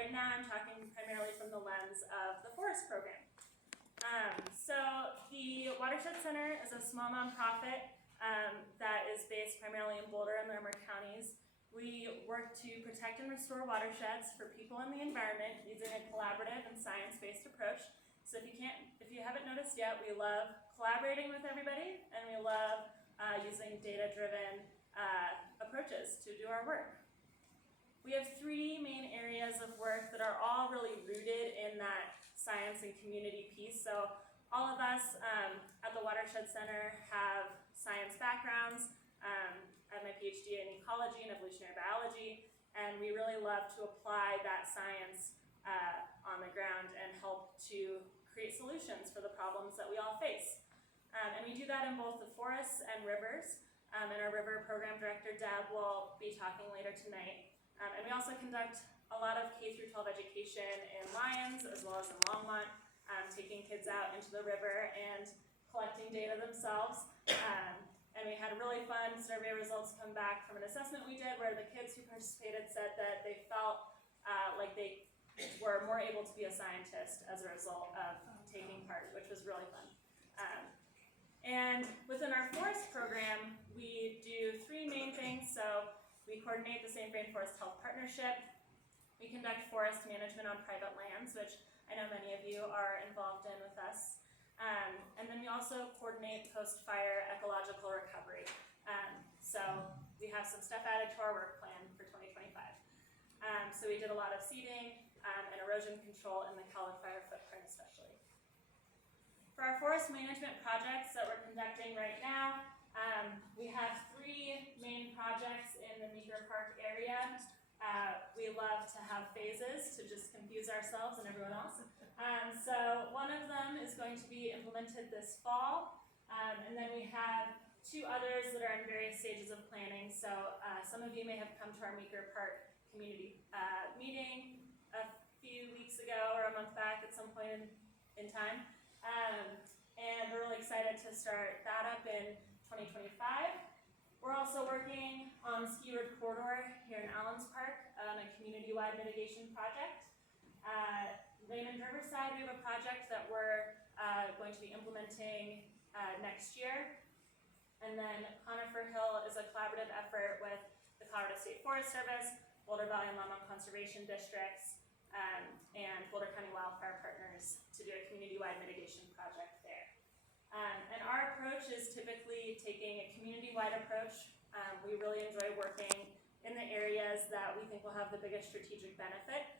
right now I'm talking primarily from the lens of the forest program. So the Watershed Center is a small nonprofit that is based primarily in Boulder and Larimer counties. We work to protect and restore watersheds for people and the environment using a collaborative and science-based approach. So if you haven't noticed yet, we love collaborating with everybody, and we love using data-driven approaches to do our work. We have three main areas of work that are all really rooted in that science and community piece. So all of us at the Watershed Center have science backgrounds. I have my PhD in ecology and evolutionary biology, and we really love to apply that science on the ground and help to create solutions for the problems that we all face. And we do that in both the forests and rivers. And our river program director, Deb, will be talking later tonight. And we also conduct a lot of K-12 education in Lyons as well as in Longmont, taking kids out into the river and collecting data themselves. And we had really fun survey results come back from an assessment we did where the kids who participated said that they felt like they were more able to be a scientist as a result of taking part, which was really fun. And within our forest program, we do three main things. So we coordinate the St. Vrain Forest Health Partnership. We conduct forest management on private lands, which I know many of you are involved in with us. And then we also coordinate post-fire ecological recovery. So we have some stuff added to our work plan for 2025. So we did a lot of seeding and erosion control in the wildfire footprint especially. For our forest management projects that we're conducting right now, we have three main projects in the Meeker Park area. We love to have phases to just confuse ourselves and everyone else. So one of them is going to be implemented this fall, and then we have two others that are in various stages of planning. So some of you may have come to our Meeker Park community meeting a few weeks ago or a month back at some point in time. And we're really excited to start that up in 2025. We're also working on Ski-Road Corridor here in Allens Park on a community-wide mitigation project. Raymond Riverside, we have a project that we're going to be implementing next year. And then Conifer Hill is a collaborative effort with the Colorado State Forest Service, Boulder Valley and Longmont Conservation Districts, and Boulder County Wildfire Partners to do a community-wide mitigation project there. And our approach is typically taking a community-wide approach. We really enjoy working in the areas that we think will have the biggest strategic benefit.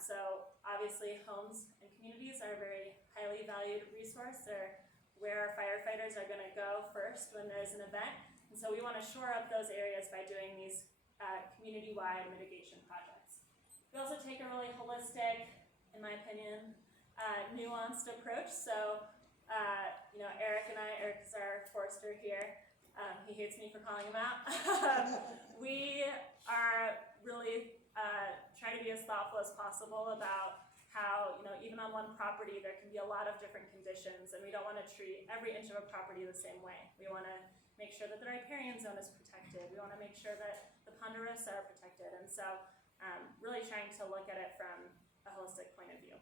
So obviously homes and communities are a very highly valued resource. They're where our firefighters are going to go first when there's an event. And so we want to shore up those areas by doing these community-wide mitigation projects. We also take a really holistic, in my opinion, nuanced approach. So, Eric is our forester here. He hates me for calling him out. We are really try to be as thoughtful as possible about how, even on one property, there can be a lot of different conditions, and we don't want to treat every inch of a property the same way. We want to make sure that the riparian zone is protected. We want to make sure that the ponderosa are protected. And so really trying to look at it from a holistic point of view.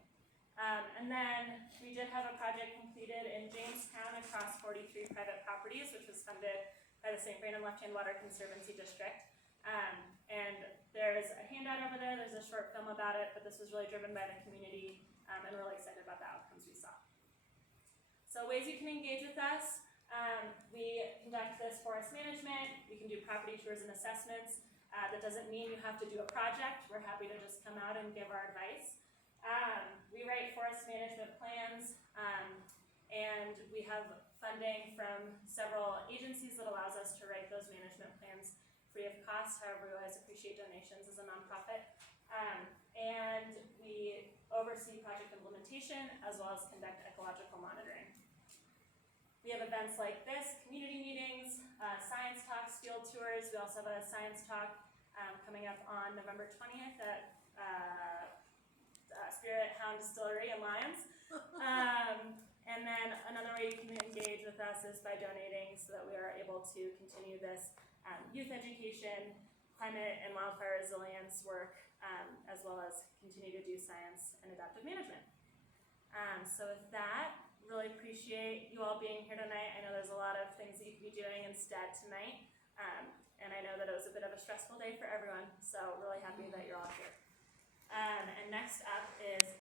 And then we did have a project completed in Jamestown across 43 private properties, which was funded by the St. Vrain and Left Hand Water Conservancy District. And there's a handout over there, there's a short film about it, but this was really driven by the community, and we're really excited about the outcomes we saw. So ways you can engage with us, we conduct this forest management, we can do property tours and assessments. That doesn't mean you have to do a project. We're happy to just come out and give our advice. We write forest management plans, and we have funding from several agencies that allows us to write those management plans free of cost. However, we always appreciate donations as a nonprofit. And we oversee project implementation as well as conduct ecological monitoring. We have events like this, community meetings, science talks, field tours. We also have a science talk coming up on November 20th at Spirit Hound Distillery in Lyons. And then another way you can engage with us is by donating so that we are able to continue this youth education climate and wildfire resilience work, as well as continue to do science and adaptive management. So with that, really appreciate you all being here tonight. I know there's a lot of things that you could be doing instead tonight, and I know that it was a bit of a stressful day for everyone, so really happy that you're all here. And next up is